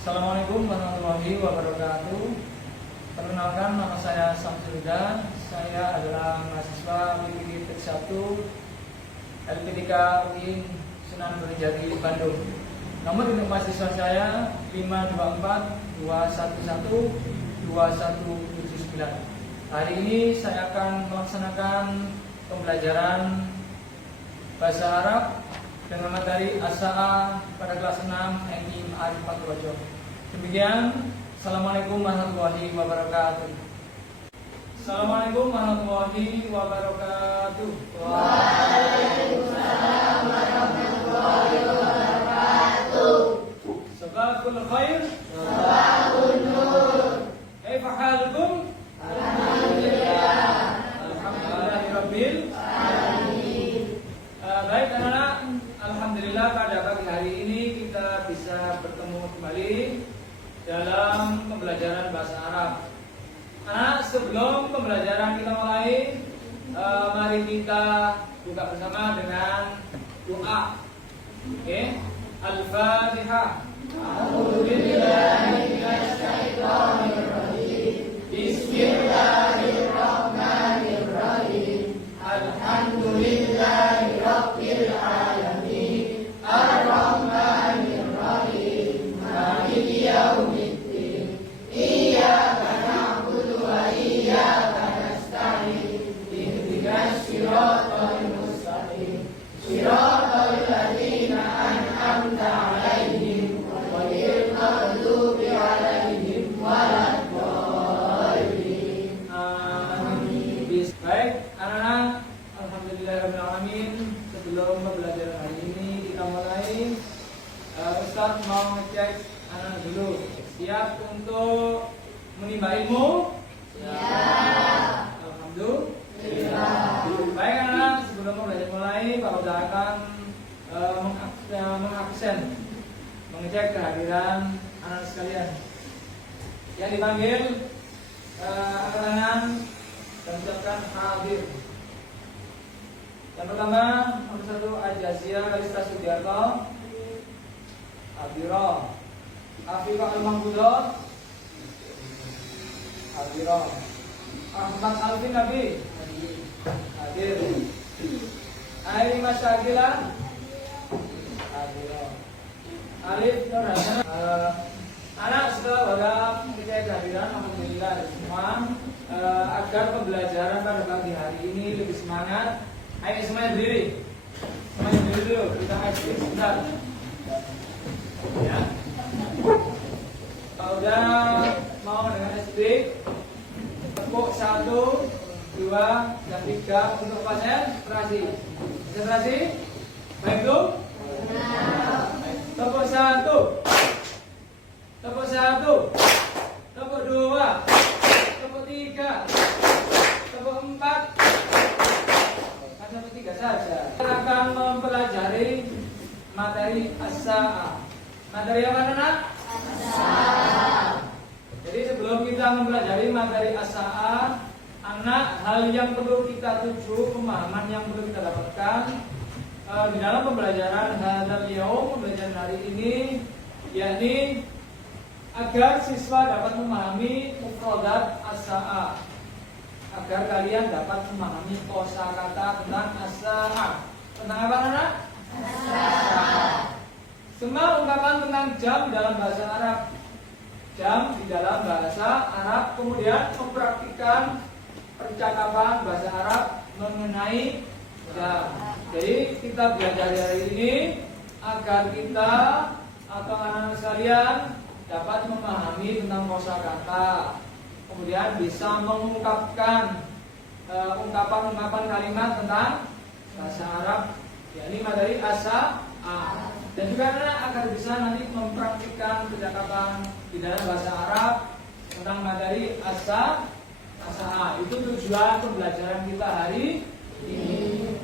Assalamualaikum warahmatullahi wabarakatuh. Perkenalkan, nama saya Samsudin. Saya adalah mahasiswa PPD Tek 1 LPDK UIN Sunan Gunung Bandung. Nomor induk mahasiswa saya 52421121179. Hari ini saya akan melaksanakan pembelajaran bahasa Arab dengan materi As-Sa'ah pada kelas 6 MI Ma'arif Patuwajo. Demikian, Assalamualaikum warahmatullahi wabarakatuh. Assalamualaikum warahmatullahi wabarakatuh. Waalaikumsalam warahmatullahi wabarakatuh. Sabahul khair. Sabahun nur. Kaifa halukum? Alhamdulillah. Alhamdulillahirabbil Alamin. Baik anak-anak, alhamdulillah pada pagi hari ini kita bisa bertemu kembali dalam pembelajaran bahasa Arab. Anak, sebelum pembelajaran kita mulai, mari kita buka bersama dengan doa. Oke, Al-Fatihah. A'udzubillahi minasyaitonirrajim. Bismillahirrahmanirrahim. Alhamdulillahi rabbil alamin. Ar-Rahmanir Rahim. Maliki yaumiddin. Iyyaka na'budu wa iyyaka nasta'in. Ihdinas siratal mustaqim. Siratal ladzina an'amta 'alaihim ghairil maghdubi 'alaihim waladdallin. Amin. Baik, anak-anak, alhamdulillahirrahmanirrahim. Sebelum pembelajaran hari ini kita mulai, Ustaz mau ngecek anak dulu. Siap untuk menimba ilmu? Siap. Alhamdulillah. Baik anak, sebelum pembelajaran mulai, Pak Uda akan mengabsen, mengecek kehadiran anak sekalian. Yang dipanggil angkat tangan dan ucapkan hadir. Yang pertama, nomor 1 Ajazia Kalista Sudiarto, Habiro. Afifah Al-Mahmudo, Habiro. Ahmad Alvin Nabi, hadir. Airi Masyagila, Habiro. Alif Nur Hasan. Anak setelah pada kita kehadiran, alhamdulillah semua, agar pembelajaran pada pagi hari ini lebih semangat. Ayo semuanya berdiri. Semuanya berdiri dulu. Kita ngaji sebentar. Ya. Kalau udah mau dengan SD, tepuk 1, 2, dan 3 untuk konsentrasi. Konsentrasi. Baik tuh. Tepuk 1. Tepuk 1. Tepuk 2. Tepuk 3. Tepuk 4. Sampai 3 saja. Kita akan mempelajari materi As-Sa'ah. Materi apa, anak? As-Sa'ah. Jadi sebelum kita mempelajari materi As-Sa'ah, anak, hal yang perlu kita tuju, pemahaman yang perlu kita dapatkan di dalam pembelajaran hadzal yaum, pembelajaran hari ini, yakni agar siswa dapat memahami mufradat As-Sa'ah, agar kalian dapat memahami kosakata tentang As-Sa'ah. Tentang apa, anak? As-Sa'ah. Semua ungkapan tentang jam dalam bahasa Arab. Jam di dalam bahasa Arab, kemudian mempraktikkan percakapan bahasa Arab mengenai jam. Jadi kita belajar hari ini agar kita atau anak-anak sekalian dapat memahami tentang kosakata, kemudian bisa mengungkapkan ungkapan-ungkapan kalimat tentang bahasa Arab, yakni materi As-Sa'ah. Dan juga agar bisa nanti mempraktikkan percakapan di dalam bahasa Arab tentang materi As-Sa'ah. Itu tujuan pembelajaran kita hari ini.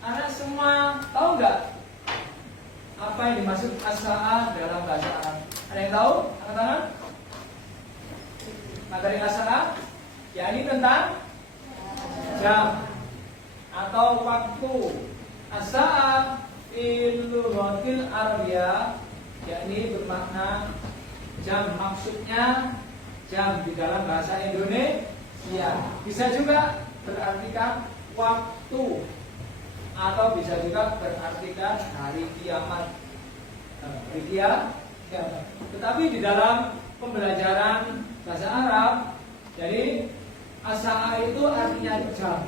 Anak semua tahu nggak apa yang dimaksud As-Sa'ah dalam bahasa Arab? Ada yang tahu? Angkat tangan. Materi As-Sa'ah, yakni tentang jam atau waktu. As-Sa'ah fil lughatil Arabiyah yakni bermakna jam, maksudnya jam di dalam bahasa Indonesia. Bisa juga berartikan waktu atau bisa juga berartikan hari kiamat. Hari kiamat. Tetapi di dalam pembelajaran bahasa Arab, jadi as-sa'a itu artinya jam.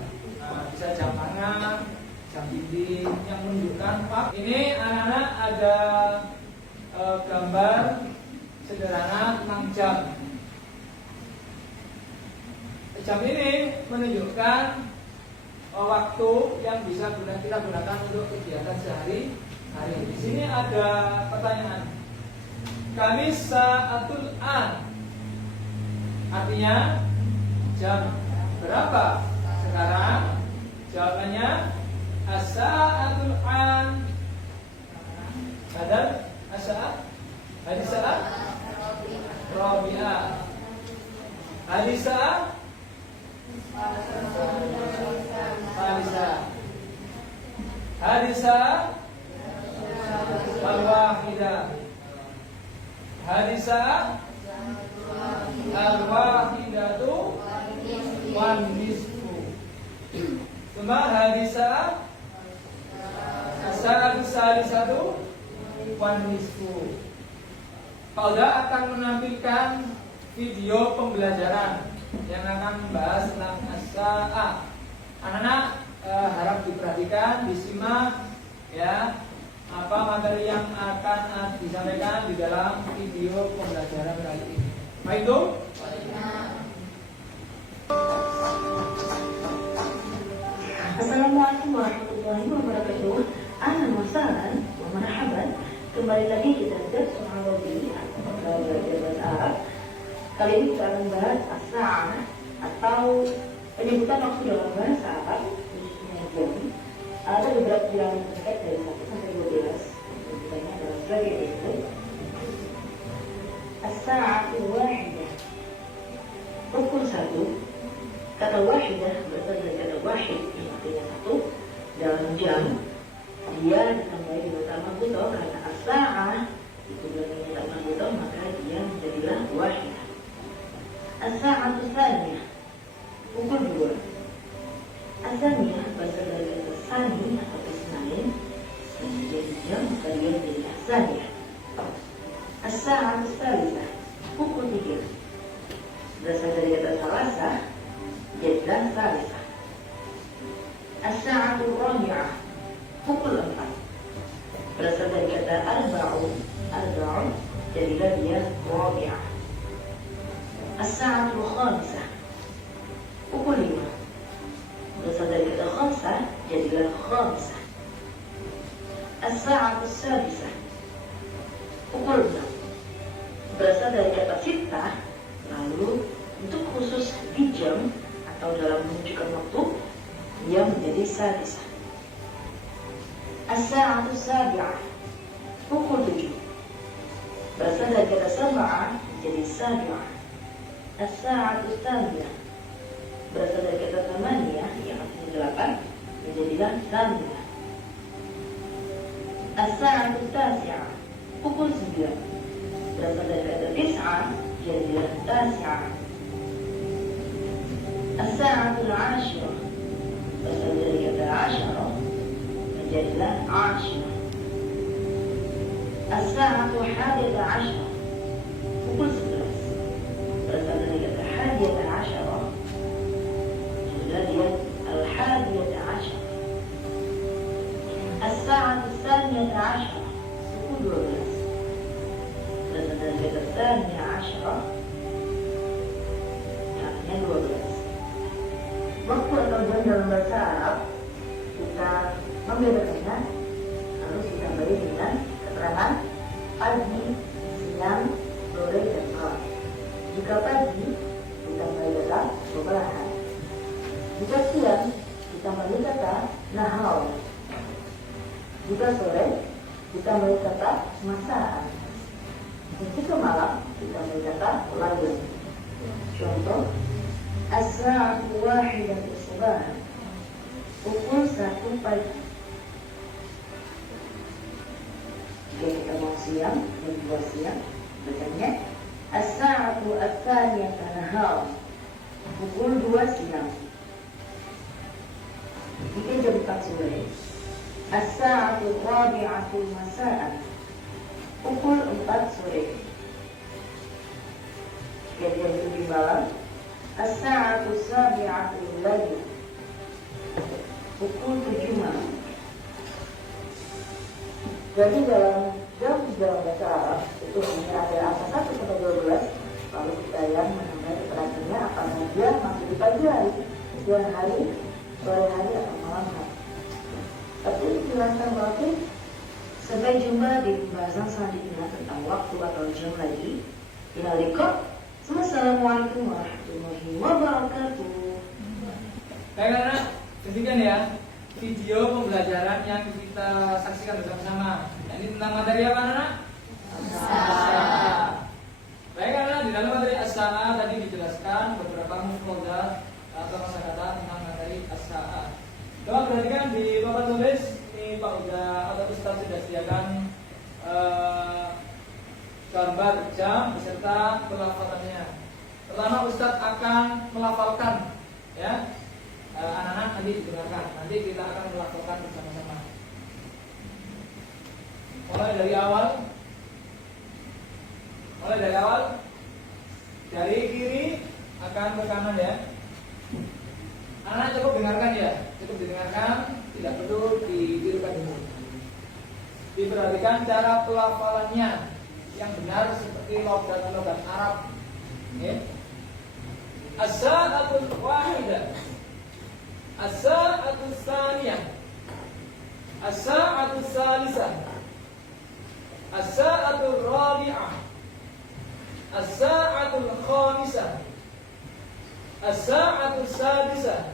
Bisa jam tangan, jam dinding yang menunjukkan waktu. Ini anak-anak ada gambar sederhana tentang jam. Jam ini menunjukkan waktu yang bisa kita gunakan untuk kegiatan sehari-hari. Di sini ada pertanyaan. Kami sa'atul an, artinya jam berapa sekarang? Jawabannya as-sa'atul an. Badal as-sa'at, hadis sa'at rabi'ah, hadis sa'at hadisa al-wahidah, hadisa al-wahidatu wan nisfu, cuma hadisa as-salisatu wan nisfu. Pauda akan menampilkan video pembelajaran yang akan membahas tentang as-sa'a. Anak-anak harap diperhatikan, disimak ya apa materi yang akan disampaikan di dalam video pembelajaran kali ini. Baik, itu. Assalamualaikum warahmatullahi wabarakatuh. Ahlan wa sahlan wa marhaban. Kembali lagi kita belajar Arabi atau belajar bahasa Arab. Kali ini kita akan bahas as-sa'ah atau penyebutan waktu dalam bahasa Arab, khususnya jam. Ada beberapa bilangan terkait dari 1 sampai 12. Penyebutannya adalah sebagai berikut. As-sa'atul wahidah, pukul 1. Kata wahidah berasal dari kata wahid yang artinya 1. Dalam jam dia ditambahi dua tambah buto karena as-sa'ah itu belakangnya tambah buto, maka dia menjadilah wahidah. As-sa'atu tsaniyah, pukul 2. As-tsaniyah berasal dari kata sani atau isnain, dan menjadi jam maka dia menjadi as-tsaniyah. As-sa'atu tsalisah, pukul 3. Berasal dari kata salasa, jadilah salisah. As-sa'atu rabi'ah, pukul 4. Berasal dari kata arba'un, jadilah dia rabi'ah. As-sa'atul khamisah, pukul 5. Berasal dari kata khamsah, jadilah khamisah. As-sa'atul sadisah, pukul 6. Berasal dari kata sittah, lalu untuk khusus di jam atau dalam menunjukkan waktu, dia menjadi sadisah. As-sa'atul sabi'ah, pukul 7. Berasal dari kata sab'ah, menjadi sabi'ah. As-sa'atu tsamiyah, berasal dari kata tamaniyah yang artinya 8, menjadilah tsamiyah. As-sa'atu tasi'ah, pukul 9. Berasal dari kata tis'ah, jadilah tasi'ah. As-sa'atu al-'ashirah, berasal dari kata 'asharah, menjadilah 'ashirah. As-sa'atu al-hadiyata 'ashrah, pukul 11. Berasal dari kata hadiyata 'ashrah, jadilah dia al-hadiyata 'ashrah. As-sa'atu tsaniyata 'ashrah, pukul 12. Berasal dari kata tsaniyah 'ashrah, artinya 12. Waktu atau jam dalam bahasa Arab kita membedakannya harus ditambahi dengan keterangan pagi, siang, sore, dan malam. Jika pagi ditambahi kata berbelahan, jika siang ditambahi kata nahar, jika sore ditambahi kata masaan, jika malam ditambahi kata layl. Contoh, as-sa'atu wahidatu subahan, pukul 1 pagi. Jika kita mau siang, jam 2 siang. Bacanya as-sa'atu ats-tsaniyata nahar, pukul 2 siang. Jika jam 4 sore, as-sa'atu rabi'atu masa'an, pukul 4 sore. Jika jam 7 malam, as-sa'atu sabi'atu lail, pukul 7 malam. Jadi dalam jam bahasa Arab itu hanya ada angka 1 sampai 12. Lalu kita yang menambah keterangannya apa saja masuk di pagi hari, siang hari, sore hari atau malam hari. Tapi silahkan berarti sampai jumpa di pembahasan selanjutnya tentang waktu atau jam lagi. Assalamualaikum warahmatullahi wabarakatuh. Baik anak, demikian ya video pembelajaran yang kita saksikan bersama-sama. Ini tentang materi apa anak? As-sa'a. Baik anak, di dalam materi as-sa'a tadi dijelaskan beberapa mufradat atau kosakata tentang materi as-sa'a. Coba perhatikan di papan tulis ini Pak atau Ustaz sudah sediakan gambar jam beserta pelafalannya. Pertama Ustaz akan melafalkan ya. Anak-anak nanti didengarkan. Nanti kita akan melafalkan bersama-sama. Mulai dari awal. Dari kiri akan ke kanan ya. Anak cukup dengarkan ya. Cukup didengarkan, tidak perlu ditirukan dulu. Diperhatikan cara pelafalannya yang benar seperti logat-logat Arab. Ya. As-sa'atul wahidah, as-sa'atul tsaniyah, as-sa'atul tsalisah, as-sa'atul rabi'ah, as-sa'atul khamisah, as-sa'atul sadisah,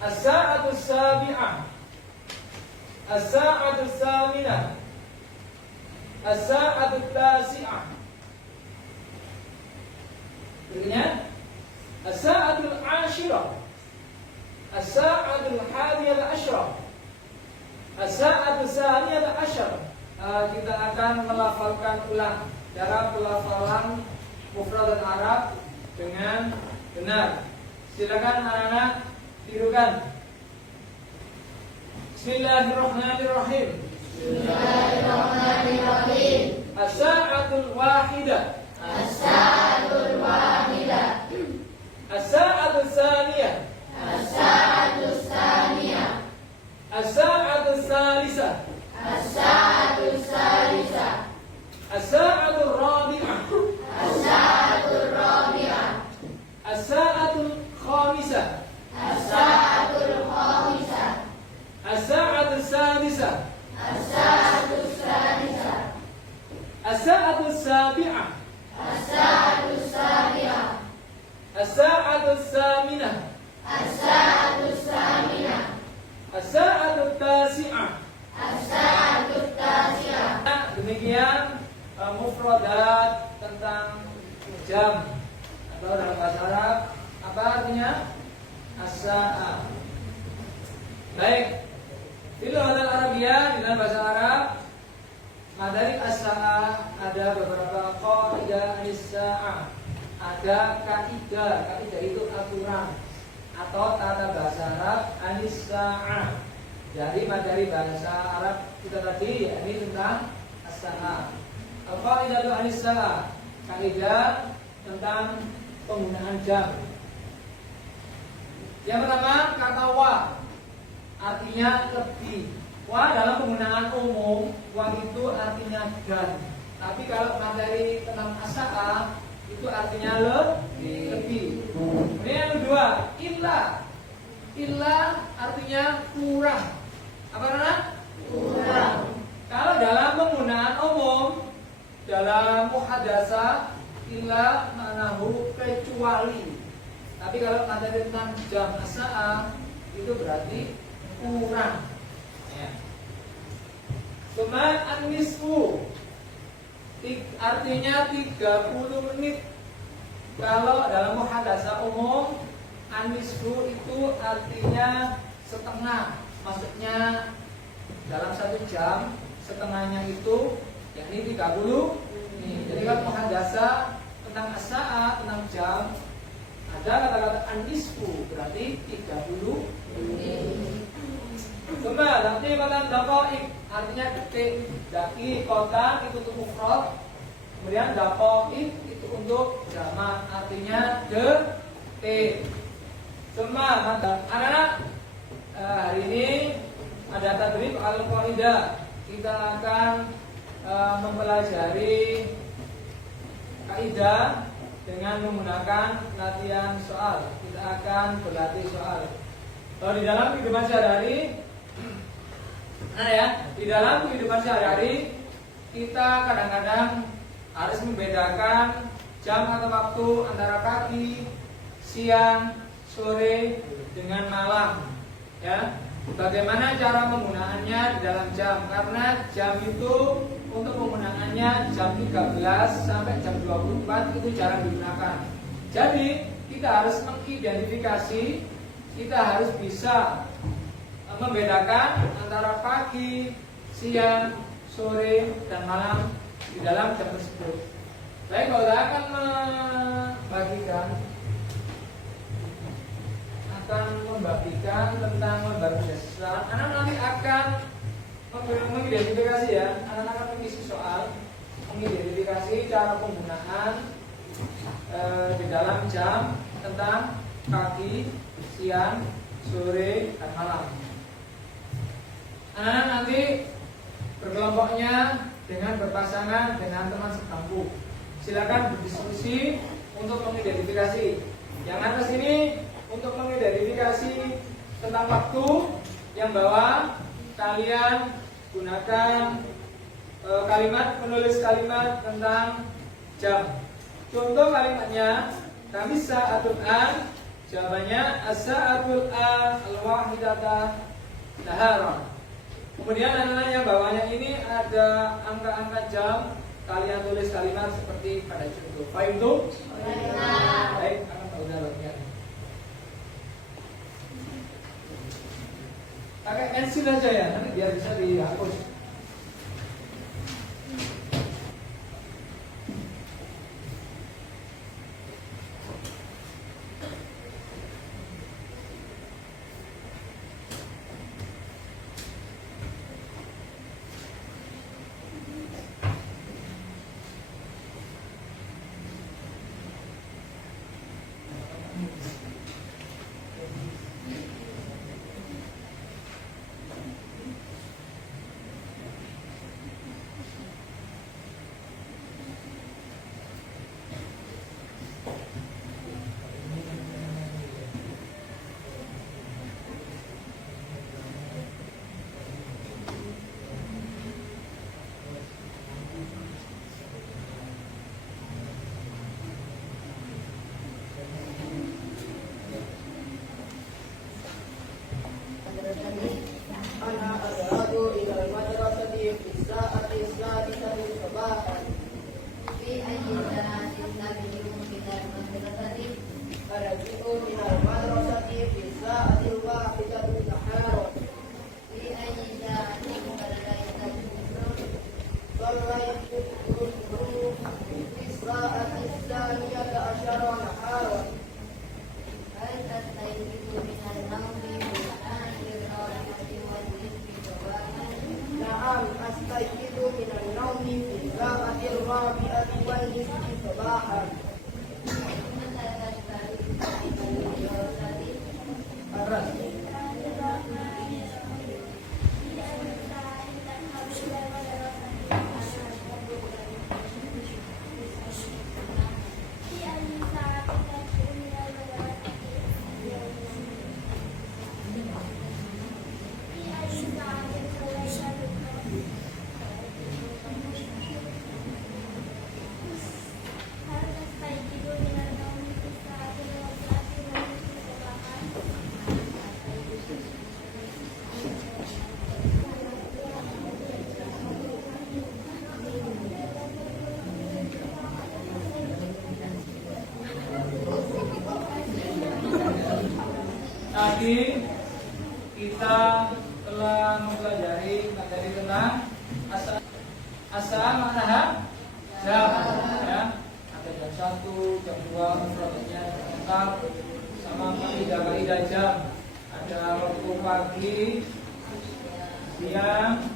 as-sa'atul sabi'ah, as-sa'atul tsaminah, as-sa'atul tasi'ah. Berikutnya as-sa'atul 'ashirah, as-sa'atul hadiyah asyarah, as-sa'atul tsaniyah asyarah. Kita akan melafalkan ulang cara pelafalan mufradat Arab dengan benar. Silakan anak-anak tirukan. Bismillahirrahmanirrahim. Bismillahirrahmanirrahim. As-sa'atul wahidah, As-sa'atul wahidah, as-sa'atul tsaniyah, as-sa'atul tsaniyah, as-sa'atul tsalisah, as-sa'atul tsalisah, as-sa'atul rabi'ah, as-sa'atul rabi'ah, as-sa'atul khamisah, as-sa'atul khamisah, as-sa'atul sadisah, as-sa'atul sadisah, as-sa'atul sabi'ah, as-sa'atul sabi'ah, as-sa'atul tsaminah, as-sa'atul tsaminah, as-sa'atul tasi'ah. as-sa'atul tasi'ah. Demikian mufradat tentang jam atau dalam bahasa Arab apa artinya as-sa'a. Baik, fil lughah Arabiyah dalam bahasa Arab materi as-sa'a ada beberapa qaidah as-sa'a. Ada kaidah itu aturan atau tata bahasa Arab as-sa'a. Jadi materi bahasa Arab kita tadi yakni tentang as-sa'a. Al-qaidatu as-sa'a, kaidah tentang penggunaan jam. Yang pertama kata wa, artinya lebih. Wa dalam penggunaan umum, wa itu artinya dan. Tapi kalau materi tentang as-sa'a itu artinya lebih. Kemudian yang kedua, illa artinya kurang. Apa namanya? Kurang. Kalau dalam penggunaan umum, dalam muhadatsah, illa manahu kecuali. Tapi kalau materi tentang jam as-sa'a itu berarti kurang. Ya. Kemudian an-nisfu artinya 30 menit. Kalau dalam muhadatsah umum, an-nisfu itu artinya setengah. Maksudnya dalam 1 jam setengahnya itu yakni 30 menit. Jadi kalau muhadasa tentang as-saat, tentang jam, ada kata-kata an-nisfu berarti 30 menit. Coba nanti kata dakoik artinya detik, daki kota itu untuk mufrad, kemudian dakoik itu untuk jamak artinya detik. Coba anak-anak hari ini ada tadrib al-qaidah. Kita akan mempelajari kaidah dengan menggunakan latihan soal. Kita akan berlatih soal. Kalau di dalam kehidupan sehari-hari, di dalam kehidupan sehari-hari kita kadang-kadang harus membedakan jam atau waktu antara pagi, siang, sore dengan malam. Ya, bagaimana cara penggunaannya di dalam jam? Karena jam itu untuk penggunaannya jam 13 sampai jam 24 itu jarang digunakan. Jadi kita harus mengidentifikasi, kita harus bisa membedakan antara pagi, siang, sore, dan malam di dalam jam tersebut. Baik, kalau saya akan membagikan tentang lembar dasar. Anak nanti akan mengidentifikasi ya, anak akan mengisi soal, mengidentifikasi cara penggunaan di dalam jam tentang pagi, siang, sore, dan malam. Anak nanti berkelompoknya dengan berpasangan dengan teman sebangku. Silakan berdiskusi untuk mengidentifikasi. Yang atas ini untuk mengidentifikasi tentang waktu, yang bawah kalian gunakan kalimat, menulis kalimat tentang jam. Contoh kalimatnya, kami sa'atul an, jawabannya as-sa'atul an al-wahidata naharan. Kemudian anak-anak yang bawahnya ini ada angka-angka jam, kalian tulis kalimat seperti pada contoh. Fahim tuh? Baik, akan udah latihan. Pakai pensil aja ya, nanti biar bisa dihapus. pagi, siang,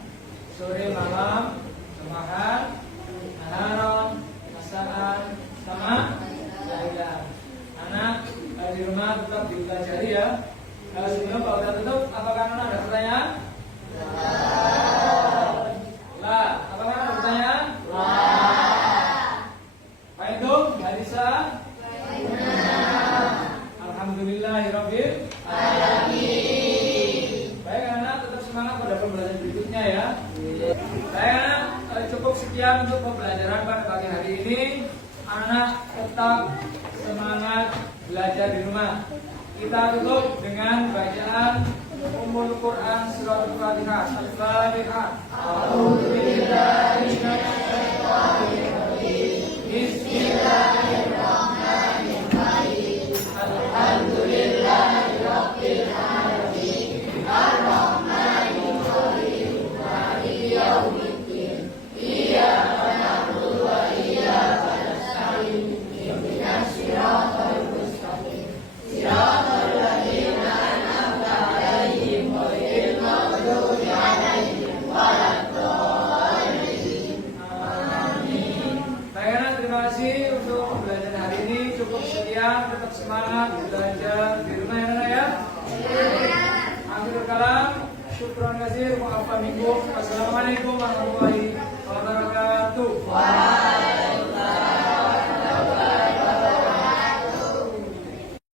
sore, malam, semahan, naharon, masaan, sama lailan. Anak di rumah tetap dipelajari ya. Sebelum kalau udah tutup, apakah anak ada pertanyaan? Lah, apakah ada pertanyaan? Pak itu, Mbak Lisa? Alhamdulillahirabbil alamin. Baik anak, tetap semangat pada pembelajaran berikutnya ya. Baik anak, cukup sekian untuk pembelajaran pada pagi hari ini. Anak tetap semangat belajar di rumah. Kita tutup dengan bacaan Ummul Quran Suratul Fatihah. Al-Fatihah. A'udzubillahi minasyaitonir rajim. Bismillahirrahmanirrahim. Alhamdulillahirabbil alamin. Ar-Rahmanir Rahim. Maliki yaumiddin. Iyyaka na'budu wa iyyaka nasta'in. Ihdinas siratal mustaqim. Siratal ladzina an'amta 'alaihim ghairil maghdubi 'alaihim waladdallin. Amin. Baiklah, terima kasih untuk pembelajaran hari ini. Cukup sekian, tetap semangat belajar di rumah ya. Akhirul kalam, syukran katsir wa afa minkum. Assalamualaikum warahmatullahi wabarakatuh.